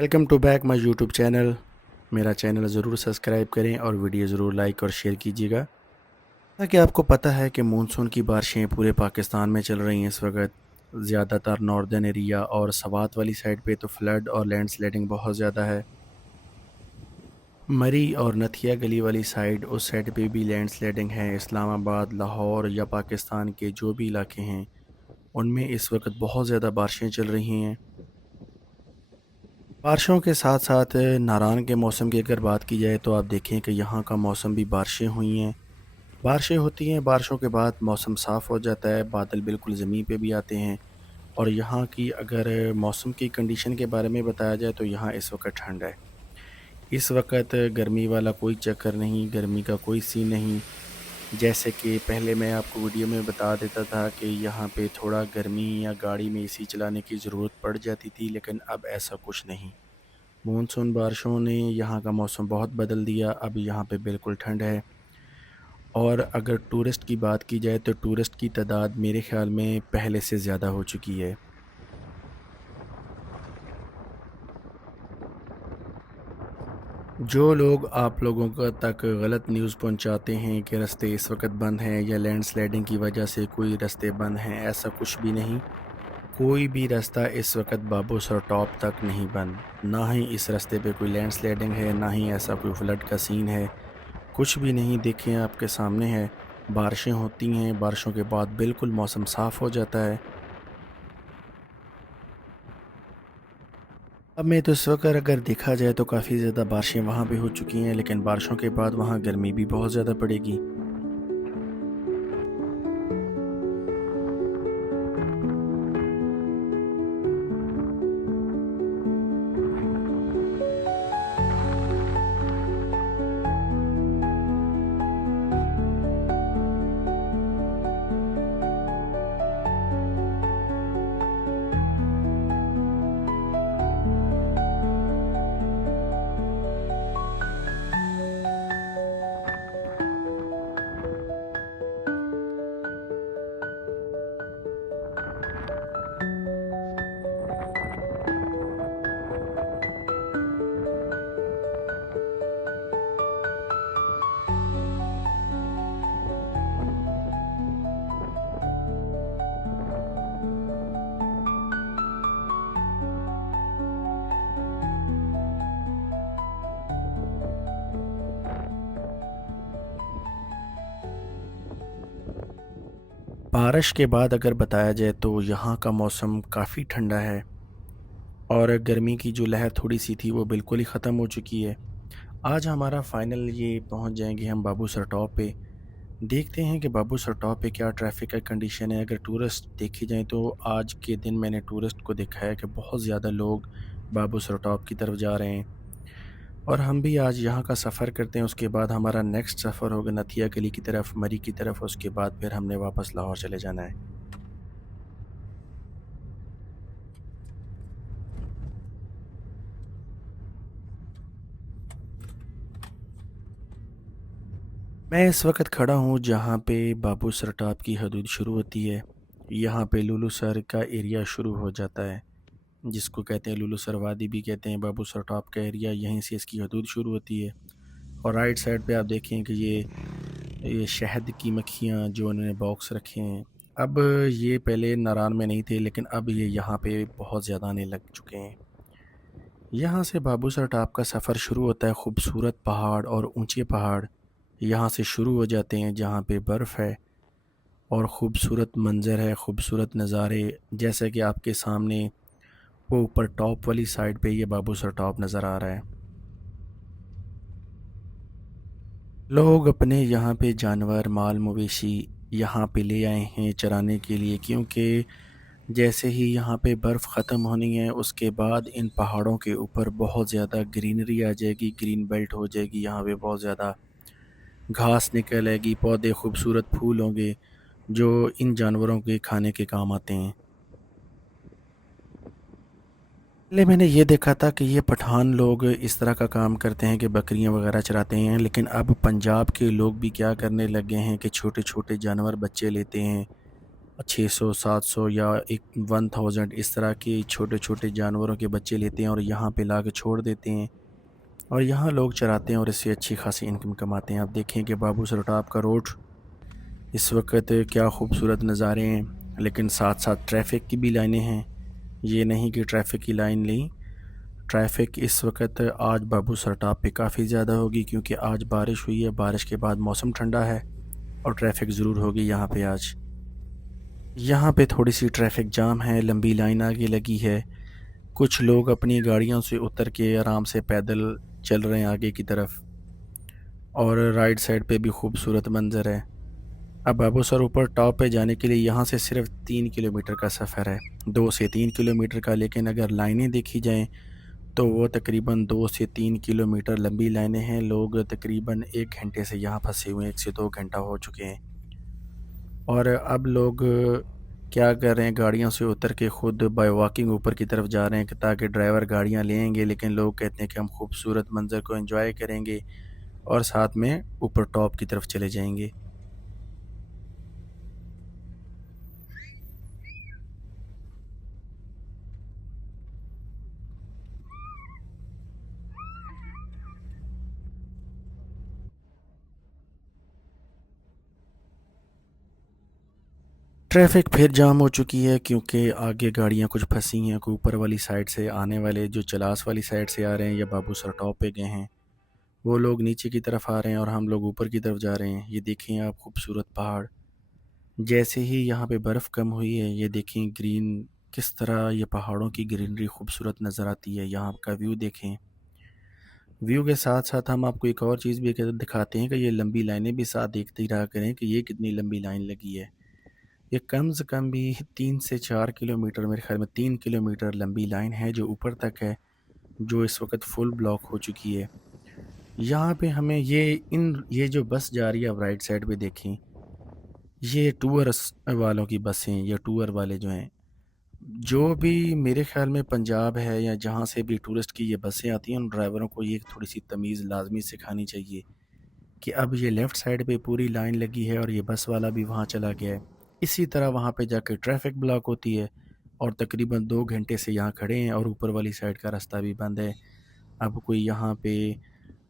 Welcome to back my YouTube channel. मेरा channel ज़रूर subscribe करें और वीडियो ज़रूर लाइक और शेयर कीजिएगा ताकि आपको पता है कि मानसून की बारिशें पूरे पाकिस्तान में चल रही हैं इस वक्त। ज़्यादातर नॉर्दर्न एरिया और सवात वाली साइड पे तो फ्लड और लैंडस्लाइडिंग बहुत ज़्यादा है। मरी और नथिया गली वाली साइड, उस साइड पे भी लैंडस्लाइडिंग है। इस्लामाबाद, लाहौर या पाकिस्तान के जो भी इलाके हैं उनमें इस वक्त बहुत ज़्यादा बारिशें चल रही हैं। बारिशों के साथ साथ नारान के मौसम की अगर बात की जाए तो आप देखें कि यहाँ का मौसम भी बारिशें हुई हैं। बारिशें होती हैं, बारिशों के बाद मौसम साफ़ हो जाता है, बादल बिल्कुल ज़मीन पे भी आते हैं। और यहाँ की अगर मौसम की कंडीशन के बारे में बताया जाए तो यहाँ इस वक्त ठंड है। इस वक्त गर्मी वाला कोई चक्कर नहीं, गर्मी का कोई सीन नहीं। जैसे कि पहले मैं आपको वीडियो में बता देता था कि यहाँ पे थोड़ा गर्मी या गाड़ी में एसी चलाने की ज़रूरत पड़ जाती थी, लेकिन अब ऐसा कुछ नहीं। मानसून बारिशों ने यहाँ का मौसम बहुत बदल दिया। अब यहाँ पे बिल्कुल ठंड है। और अगर टूरिस्ट की बात की जाए तो टूरिस्ट की तादाद मेरे ख़्याल में पहले से ज़्यादा हो चुकी है। जो लोग आप लोगों को तक गलत न्यूज़ पहुंचाते हैं कि रास्ते इस वक्त बंद हैं या लैंडस्लाइडिंग की वजह से कोई रास्ते बंद हैं, ऐसा कुछ भी नहीं। कोई भी रास्ता इस वक्त बाबूसर टॉप तक नहीं बंद। ना ही इस रास्ते पे कोई लैंडस्लाइडिंग है, ना ही ऐसा कोई फ्लड का सीन है। कुछ भी नहीं, देखें आपके सामने है। बारिशें होती हैं, बारिशों के बाद बिल्कुल मौसम साफ़ हो जाता है। अब मैं तो इस वक्त अगर देखा जाए तो काफ़ी ज़्यादा बारिशें वहाँ पे हो चुकी हैं, लेकिन बारिशों के बाद वहाँ गर्मी भी बहुत ज़्यादा पड़ेगी। बारिश के बाद अगर बताया जाए तो यहाँ का मौसम काफ़ी ठंडा है और गर्मी की जो लहर थोड़ी सी थी वो बिल्कुल ही ख़त्म हो चुकी है। आज हमारा फ़ाइनल ये पहुँच जाएंगे हम बाबूसर टॉप पे। देखते हैं कि बाबूसर टॉप पे क्या ट्रैफ़िक का कंडीशन है। अगर टूरिस्ट देखे जाएँ तो आज के दिन मैंने टूरिस्ट को देखा है कि बहुत ज़्यादा लोग बाबूसर टॉप की तरफ जा रहे हैं। और हम भी आज यहाँ का सफ़र करते हैं, उसके बाद हमारा नेक्स्ट सफ़र होगा नथिया गली की तरफ, मरी की तरफ, उसके बाद फिर हमने वापस लाहौर चले जाना है। मैं इस वक्त खड़ा हूँ जहाँ पे बाबूसर टॉप की हदूद शुरू होती है। यहाँ पे लुलु सर का एरिया शुरू हो जाता है, जिसको कहते हैं लुलु सर वादी भी कहते हैं। बाबूसर टॉप का एरिया यहीं से इसकी हदूद शुरू होती है। और राइट साइड पे आप देखें कि ये शहद की मक्खियाँ जो उन्होंने बॉक्स रखे हैं। अब ये पहले नारान में नहीं थे, लेकिन अब ये यहाँ पे बहुत ज़्यादा आने लग चुके हैं। यहाँ से बाबूसर टॉप का सफ़र शुरू होता है। खूबसूरत पहाड़ और ऊंचे पहाड़ यहाँ से शुरू हो जाते हैं, जहाँ पे बर्फ़ है और ख़ूबसूरत मंज़र है, ख़ूबसूरत नज़ारे। जैसे कि आपके सामने वो ऊपर टॉप वाली साइड पे ये बाबूसर टॉप नज़र आ रहा है। लोग अपने यहाँ पे जानवर, माल मवेशी यहाँ पे ले आए हैं चराने के लिए, क्योंकि जैसे ही यहाँ पे बर्फ़ ख़त्म होनी है उसके बाद इन पहाड़ों के ऊपर बहुत ज़्यादा ग्रीनरी आ जाएगी, ग्रीन बेल्ट हो जाएगी। यहाँ पे बहुत ज़्यादा घास निकल आएगी, पौधे, खूबसूरत फूल होंगे जो इन जानवरों के खाने के काम आते हैं। पहले मैंने ये देखा था कि ये पठान लोग इस तरह का काम करते हैं कि बकरियां वगैरह चराते हैं, लेकिन अब पंजाब के लोग भी क्या करने लगे हैं कि छोटे छोटे जानवर बच्चे लेते हैं, 600 700 या एक 1000 इस तरह के छोटे छोटे जानवरों के बच्चे लेते हैं और यहाँ पे ला के छोड़ देते हैं और यहाँ लोग चराते हैं और इससे अच्छी खासी इनकम कमाते हैं। आप देखें कि बाबू सरटाप का रोड इस वक्त क्या खूबसूरत नज़ारे हैं, लेकिन साथ साथ ट्रैफिक की भी लाइनें हैं। ये नहीं कि ट्रैफिक की लाइन नहीं, ट्रैफिक इस वक्त आज बाबू सरटाप पे काफ़ी ज़्यादा होगी क्योंकि आज बारिश हुई है। बारिश के बाद मौसम ठंडा है और ट्रैफिक ज़रूर होगी यहाँ पे आज। यहाँ पे थोड़ी सी ट्रैफिक जाम है, लंबी लाइन आगे लगी है। कुछ लोग अपनी गाड़ियों से उतर के आराम से पैदल चल रहे हैं आगे की तरफ और राइट साइड पे भी खूबसूरत मंजर है। अब बाबू सर ऊपर टॉप पे जाने के लिए यहाँ से सिर्फ 3 किलोमीटर का सफ़र है, 2 से 3 किलोमीटर का। लेकिन अगर लाइनें देखी जाएं तो वो तकरीबन 2 से 3 किलोमीटर लंबी लाइनें हैं। लोग तकरीबन 1 घंटे से यहाँ फंसे हुए हैं, 1 से 2 घंटा हो चुके हैं। और अब लोग क्या कर रहे हैं, गाड़ियों से उतर के ख़ुद बाय वॉकिंग ऊपर की तरफ जा रहे हैं ताकि ड्राइवर गाड़ियाँ लेंगे। लेकिन लोग कहते हैं कि हम खूबसूरत मंज़र को एंजॉय करेंगे और साथ में ऊपर टॉप की तरफ चले जाएंगे। ट्रैफिक फिर जाम हो चुकी है क्योंकि आगे गाड़ियाँ कुछ फंसी हैं। कोई ऊपर वाली साइड से आने वाले जो चलास वाली साइड से आ रहे हैं या बाबू सर टॉप पे गए हैं, वो लोग नीचे की तरफ आ रहे हैं और हम लोग ऊपर की तरफ जा रहे हैं। ये देखें आप खूबसूरत पहाड़, जैसे ही यहाँ पे बर्फ़ कम हुई है ये देखें ग्रीन किस तरह ये पहाड़ों की ग्रीनरी खूबसूरत नज़र आती है। यहाँ का व्यू देखें। व्यू के साथ साथ हम आपको एक और चीज़ भी दिखाते हैं कि ये लंबी लाइनें भी साथ देखते ही रहा करें कि ये कितनी लंबी लाइन लगी है। ये कम से कम भी 3 से 4 किलोमीटर, मेरे ख्याल में 3 किलोमीटर लंबी लाइन है जो ऊपर तक है, जो इस वक्त फुल ब्लॉक हो चुकी है। यहाँ पे हमें ये जो बस जा रही है, आप राइट साइड पे देखें, ये टूर्स वालों की बसें या टूर वाले जो हैं, जो भी मेरे ख्याल में पंजाब है या जहाँ से भी टूरिस्ट की ये बसें आती हैं, उन ड्राइवरों को ये थोड़ी सी तमीज़ लाजमी सिखानी चाहिए कि अब ये लेफ़्ट साइड पे पूरी लाइन लगी है और ये बस वाला भी वहाँ चला गया है। इसी तरह वहाँ पे जाके ट्रैफिक ब्लॉक होती है और तकरीबन 2 घंटे से यहाँ खड़े हैं और ऊपर वाली साइड का रास्ता भी बंद है। अब कोई यहाँ पे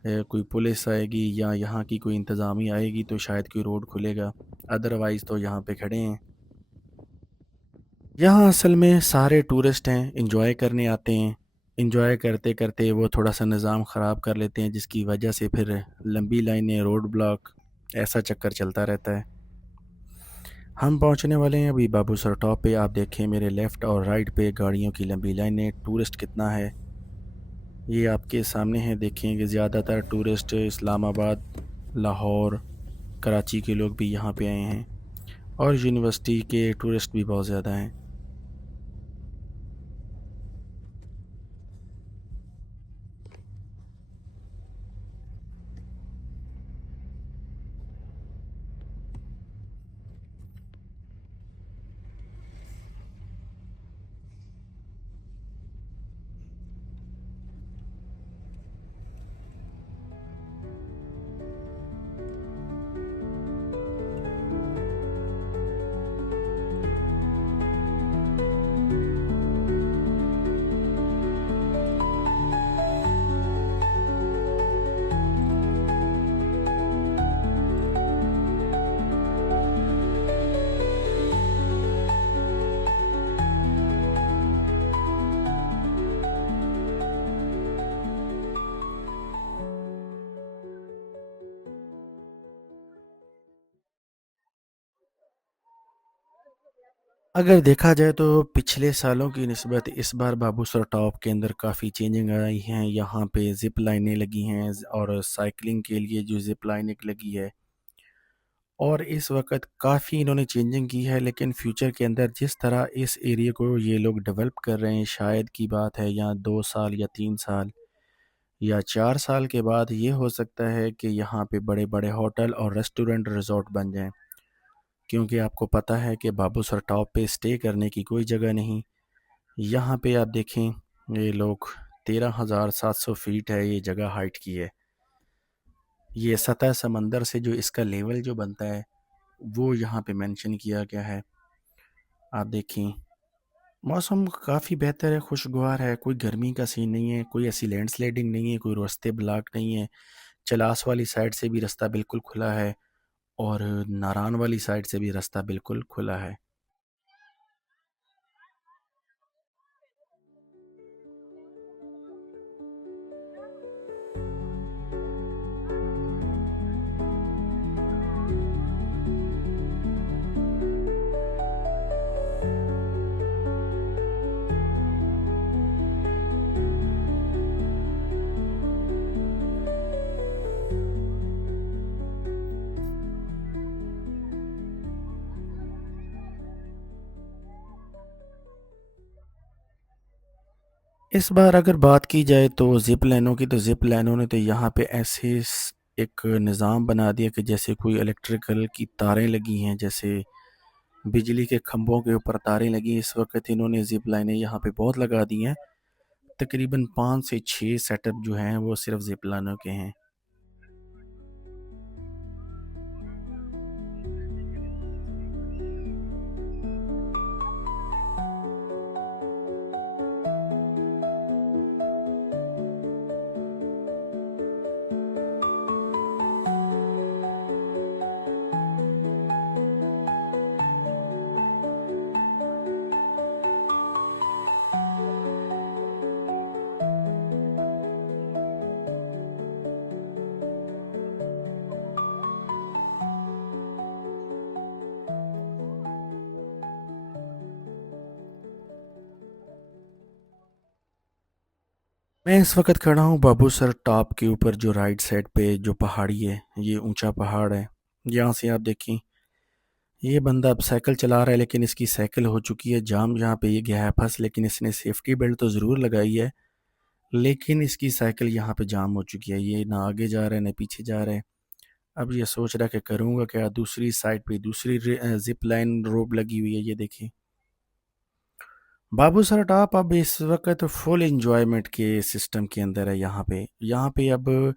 कोई पुलिस आएगी या यहाँ की कोई इंतज़ामिया आएगी तो शायद कोई रोड खुलेगा, अदरवाइज़ तो यहाँ पे खड़े हैं। यहाँ असल में सारे टूरिस्ट हैं, एंजॉय करने आते हैं। एंजॉय करते करते वो थोड़ा सा निज़ाम ख़राब कर लेते हैं, जिसकी वजह से फिर लंबी लाइनें, रोड ब्लॉक, ऐसा चक्कर चलता रहता है। हम पहुंचने वाले हैं अभी बाबू सर टॉप पे। आप देखें मेरे लेफ़्ट और राइट पे गाड़ियों की लंबी लाइनें, टूरिस्ट कितना है ये आपके सामने है। देखें कि ज़्यादातर टूरिस्ट इस्लामाबाद, लाहौर, कराची के लोग भी यहाँ पे आए हैं और यूनिवर्सिटी के टूरिस्ट भी बहुत ज़्यादा हैं। अगर देखा जाए तो पिछले सालों की निस्बत इस बार बाबू सर टॉप के अंदर काफ़ी चेंजिंग आई हैं। यहाँ पे ज़िप लाइनें लगी हैं और साइकिलिंग के लिए जो ज़िप लाइन एक लगी है, और इस वक्त काफ़ी इन्होंने चेंजिंग की है। लेकिन फ्यूचर के अंदर जिस तरह इस एरिया को ये लोग डेवलप कर रहे हैं, शायद की बात है यहाँ 2 साल या 3 साल या 4 साल के बाद ये हो सकता है कि यहाँ पे बड़े बड़े होटल और रेस्टोरेंट, रिजॉर्ट बन जाएं। क्योंकि आपको पता है कि बाबू सर टॉप पे स्टे करने की कोई जगह नहीं। यहाँ पे आप देखें, ये लोग 13,700 फीट है ये जगह हाइट की है। ये सतह समंदर से जो इसका लेवल जो बनता है वो यहाँ पे मेंशन किया गया है। आप देखें मौसम काफ़ी बेहतर है, खुशगवार है, कोई गर्मी का सीन नहीं है, कोई ऐसी लैंडस्लाइडिंग नहीं है, कोई रास्ते ब्लॉक नहीं है। चलास वाली साइड से भी रास्ता बिल्कुल खुला है और नारान वाली साइड से भी रास्ता बिल्कुल खुला है। इस बार अगर बात की जाए तो ज़िप लाइनों की, तो ज़िप लाइनों ने तो यहाँ पे ऐसे एक निज़ाम बना दिया कि जैसे कोई इलेक्ट्रिकल की तारें लगी हैं, जैसे बिजली के खंभों के ऊपर तारें लगी। इस वक्त इन्होंने ज़िप लाइनें यहाँ पे बहुत लगा दी हैं। तकरीबन 5 से 6 सेटअप जो हैं वो सिर्फ ज़िप लाइनों के हैं। मैं इस वक्त खड़ा हूँ बाबूसर टॉप के ऊपर, जो राइट साइड पे जो पहाड़ी है, ये ऊंचा पहाड़ है। यहाँ से आप देखें, ये बंदा अब साइकिल चला रहा है लेकिन इसकी साइकिल हो चुकी है जाम। जहाँ पे ये गया है फंस, लेकिन इसने सेफ्टी बेल्ट तो ज़रूर लगाई है, लेकिन इसकी साइकिल यहाँ पे जाम हो चुकी है। ये ना आगे जा रहा है ना पीछे जा रहा है। अब ये सोच रहा है कि करूँगा क्या। दूसरी साइड पे दूसरी जिप लाइन रोप लगी हुई है, ये देखिए। बाबूसर टॉप अब इस वक्त फुल एंजॉयमेंट के सिस्टम के अंदर है। यहाँ पे अब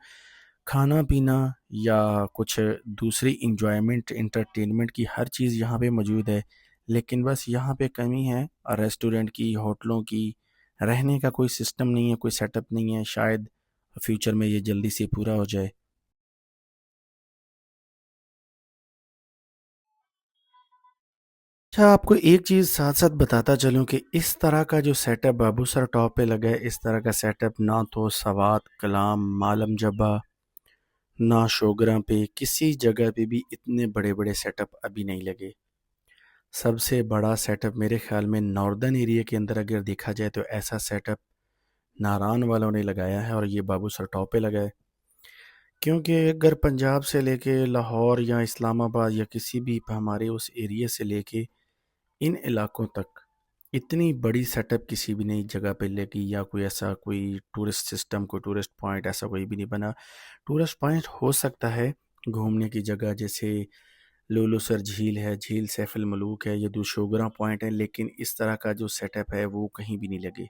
खाना पीना या कुछ दूसरी इंजॉयमेंट इंटरटेनमेंट की हर चीज़ यहाँ पे मौजूद है। लेकिन बस यहाँ पे कमी है रेस्टोरेंट की, होटलों की। रहने का कोई सिस्टम नहीं है, कोई सेटअप नहीं है। शायद फ्यूचर में ये जल्दी से पूरा हो जाए। अच्छा, आपको एक चीज़ साथ साथ बताता चलूँ कि इस तरह का जो सेटअप बाबूसर टॉप पे लगा है, इस तरह का सेटअप ना तो सवात, कलाम, मालम जब्बा, ना शोगरा पे किसी जगह पे भी इतने बड़े बड़े सेटअप अभी नहीं लगे। सबसे बड़ा सेटअप मेरे ख्याल में नॉर्दर्न एरिया के अंदर अगर देखा जाए तो ऐसा सेटअप नारान वालों ने लगाया है, और ये बाबूसर टॉप पे लगा है। क्योंकि अगर पंजाब से लेके लाहौर या इस्लामाबाद या किसी भी हमारे उस एरिया से लेके इन इलाकों तक इतनी बड़ी सेटअप किसी भी नई जगह पे लगी, या कोई ऐसा कोई टूरिस्ट सिस्टम, कोई टूरिस्ट पॉइंट ऐसा कोई भी नहीं बना। टूरिस्ट पॉइंट हो सकता है घूमने की जगह, जैसे लुलुसर झील है, झील सैफुल मलूक है, ये दुशोगरा पॉइंट है, लेकिन इस तरह का जो सेटअप है वो कहीं भी नहीं लगे।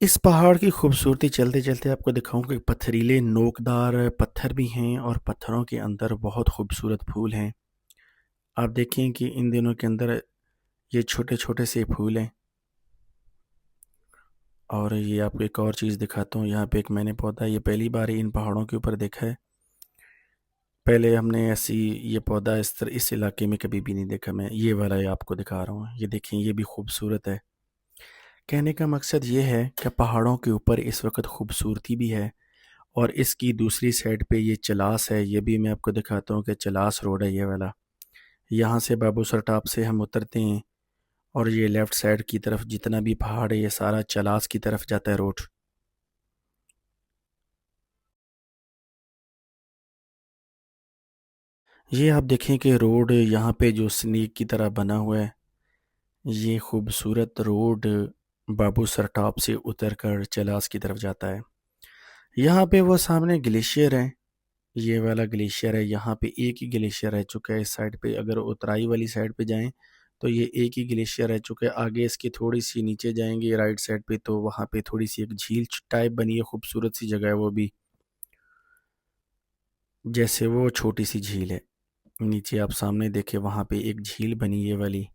इस पहाड़ की खूबसूरती चलते चलते आपको दिखाऊं कि पथरीले नोकदार पत्थर भी हैं, और पत्थरों के अंदर बहुत खूबसूरत फूल हैं। आप देखें कि इन दिनों के अंदर ये छोटे छोटे से फूल हैं। और ये आपको एक और चीज़ दिखाता हूँ, यहाँ पे एक मैंने पौधा, ये पहली बार ही इन पहाड़ों के ऊपर देखा है। पहले हमने ऐसी ये पौधा इस इलाके में कभी भी नहीं देखा। मैं ये वाला ये आपको दिखा रहा हूँ, ये देखें, ये भी खूबसूरत है। कहने का मकसद ये है कि पहाड़ों के ऊपर इस वक्त खूबसूरती भी है। और इसकी दूसरी साइड पे ये चलास है, ये भी मैं आपको दिखाता हूँ कि चलास रोड है ये वाला। यहाँ से बाबूसर टॉप से हम उतरते हैं, और ये लेफ़्ट साइड की तरफ जितना भी पहाड़ है ये सारा चलास की तरफ जाता है रोड। ये आप देखें कि रोड यहाँ पे जो स्नेक की तरह बना हुआ है, ये खूबसूरत रोड बाबू सर टॉप से उतर कर चलास की तरफ जाता है। यहाँ पे वो सामने ग्लेशियर है, ये वाला ग्लेशियर है। यहाँ पे एक ही ग्लेशियर रह चुका है इस साइड पे। अगर उतराई वाली साइड पे जाएं तो ये एक ही ग्लेशियर रह चुका है। आगे इसके थोड़ी सी नीचे जाएंगे राइट साइड पे तो वहाँ पे थोड़ी सी एक झील टाइप बनी है, खूबसूरत सी जगह है वो भी, जैसे वो छोटी सी झील है। नीचे आप सामने देखें वहाँ पे एक झील बनी है वाली।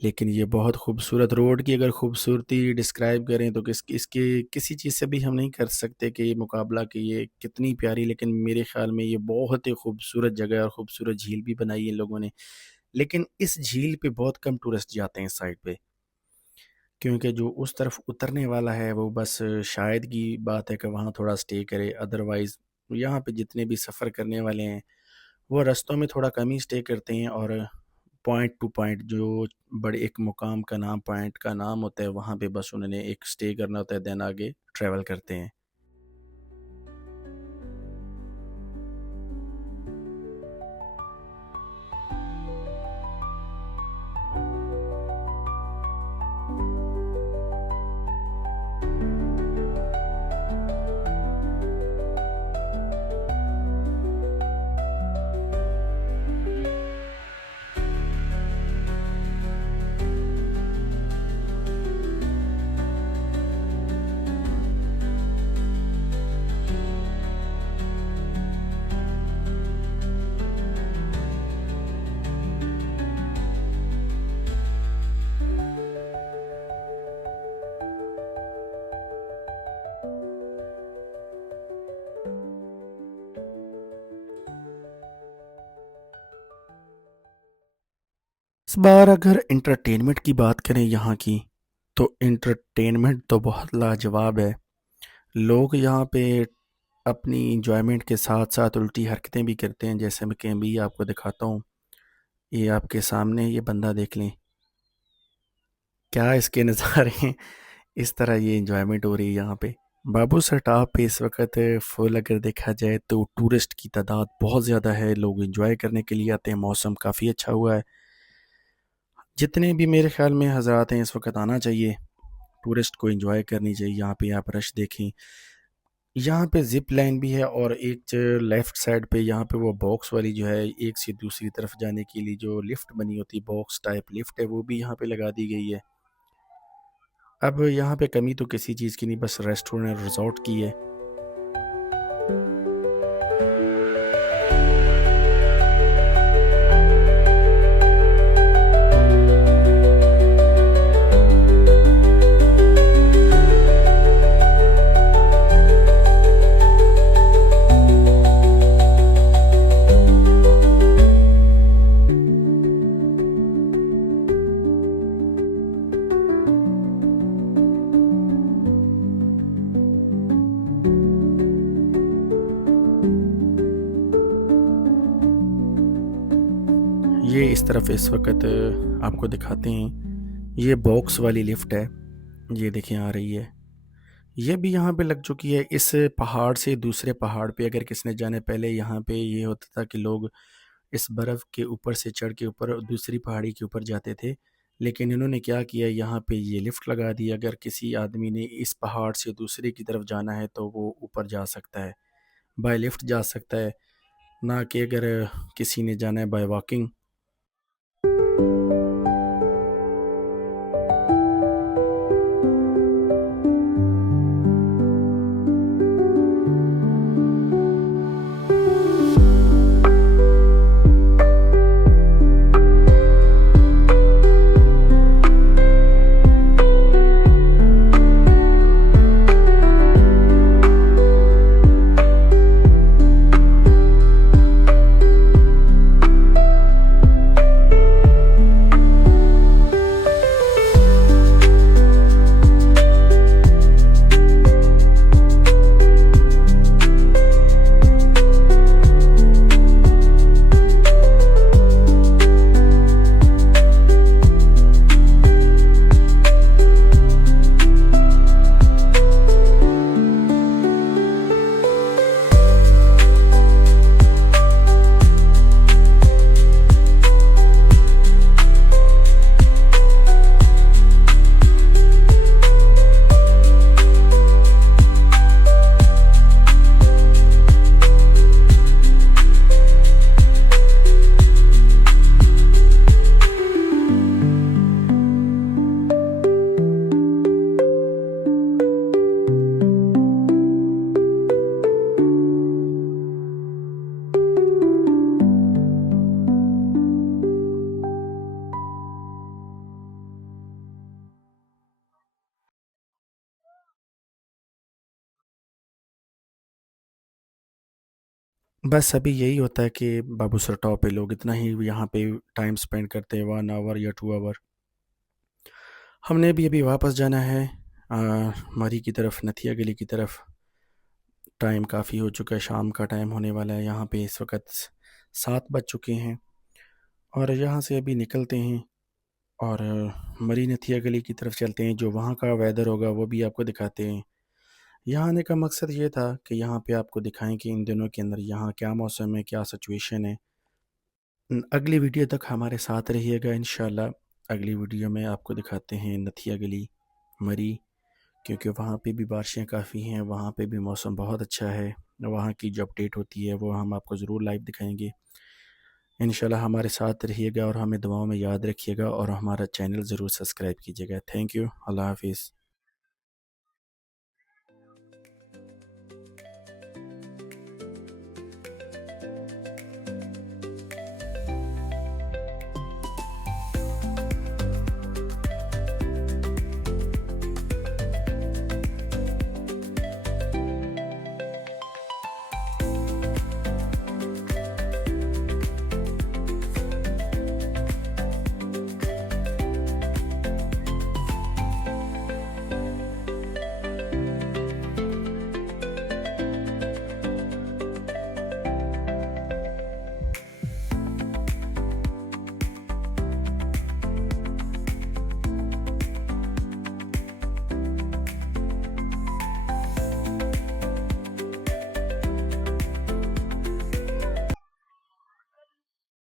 लेकिन ये बहुत खूबसूरत रोड की अगर खूबसूरती डिस्क्राइब करें तो इसके किसी चीज़ से भी हम नहीं कर सकते कि ये मुकाबला कि ये कितनी प्यारी। लेकिन मेरे ख्याल में ये बहुत ही खूबसूरत जगह है और खूबसूरत झील भी बनाई है इन लोगों ने। लेकिन इस झील पे बहुत कम टूरिस्ट जाते हैं इस साइड पे, क्योंकि जो उस तरफ उतरने वाला है वो बस शायद की बात है कि वहाँ थोड़ा स्टे करे। अदरवाइज़ यहाँ पे जितने भी सफ़र करने वाले हैं वो रास्तों में थोड़ा कम ही स्टे करते हैं, और पॉइंट टू पॉइंट जो बड़े एक मुकाम का नाम पॉइंट का नाम होता है वहाँ पे बस उन्होंने एक स्टे करना होता है, देन आगे ट्रैवल करते हैं। इस बार अगर इंटरटेनमेंट की बात करें यहाँ की, तो इंटरटेनमेंट तो बहुत लाजवाब है। लोग यहाँ पे अपनी इंजॉयमेंट के साथ साथ उल्टी हरकतें भी करते हैं, जैसे मैं कहीं भी आपको दिखाता हूँ। ये आपके सामने ये बंदा देख लें, क्या इसके नज़ारे हैं। इस तरह ये इंजॉयमेंट हो रही है यहाँ पे। बाबू सर टॉप पे इस वक्त फुल अगर देखा जाए तो टूरिस्ट की तादाद बहुत ज़्यादा है, लोग एंजॉय करने के लिए आते हैं। मौसम काफ़ी अच्छा हुआ है। जितने भी मेरे ख्याल में हजरात हैं इस वक्त आना चाहिए, टूरिस्ट को एंजॉय करनी चाहिए। यहाँ पे आप रश देखें, यहाँ पे जिप लाइन भी है, और एक लेफ्ट साइड पे यहाँ पे वो बॉक्स वाली जो है एक से दूसरी तरफ जाने के लिए जो लिफ्ट बनी होती है, बॉक्स टाइप लिफ्ट है, वो भी यहाँ पे लगा दी गई है। अब यहाँ पे कमी तो किसी चीज़ की नहीं, बस रेस्टोरेंट रिजॉर्ट की है। ये इस तरफ इस वक्त आपको दिखाते हैं, ये बॉक्स वाली लिफ्ट है, ये देखें आ रही है। ये भी यहाँ पे लग चुकी है। इस पहाड़ से दूसरे पहाड़ पे अगर किसने जाने, पहले यहाँ पे ये होता था कि लोग इस बर्फ़ के ऊपर से चढ़ के ऊपर दूसरी पहाड़ी के ऊपर जाते थे। लेकिन इन्होंने क्या किया, यहाँ पे ये लिफ्ट लगा दी। अगर किसी आदमी ने इस पहाड़ से दूसरे की तरफ जाना है तो वो ऊपर जा सकता है, बाय लिफ्ट जा सकता है, ना कि अगर किसी ने जाना है बाय वॉकिंग। बस अभी यही होता है कि बाबू सर टॉप पे लोग इतना ही यहाँ पे टाइम स्पेंड करते हैं, 1 आवर या 2 आवर। हमने भी अभी वापस जाना है मरी की तरफ, नथिया गली की तरफ। टाइम काफ़ी हो चुका है, शाम का टाइम होने वाला है। यहाँ पे इस वक्त 7 बज चुके हैं और यहाँ से अभी निकलते हैं और मरी नथिया गली की तरफ चलते हैं। जो वहाँ का वेदर होगा वो भी आपको दिखाते हैं। यहाँ आने का मकसद ये था कि यहाँ पे आपको दिखाएं कि इन दिनों के अंदर यहाँ क्या मौसम है, क्या सिचुएशन है। अगली वीडियो तक हमारे साथ रहिएगा इंशाल्लाह। अगली वीडियो में आपको दिखाते हैं नथिया गली, मरी, क्योंकि वहाँ पे भी बारिशें काफ़ी हैं, वहाँ पे भी मौसम बहुत अच्छा है। वहाँ की जो अपडेट होती है वो हम आपको ज़रूर लाइव दिखाएंगे इंशाल्लाह। हमारे साथ रहिएगा और हमें दुआओं में याद रखिएगा और हमारा चैनल ज़रूर सब्सक्राइब कीजिएगा। Thank you. अल्लाह हाफिज़।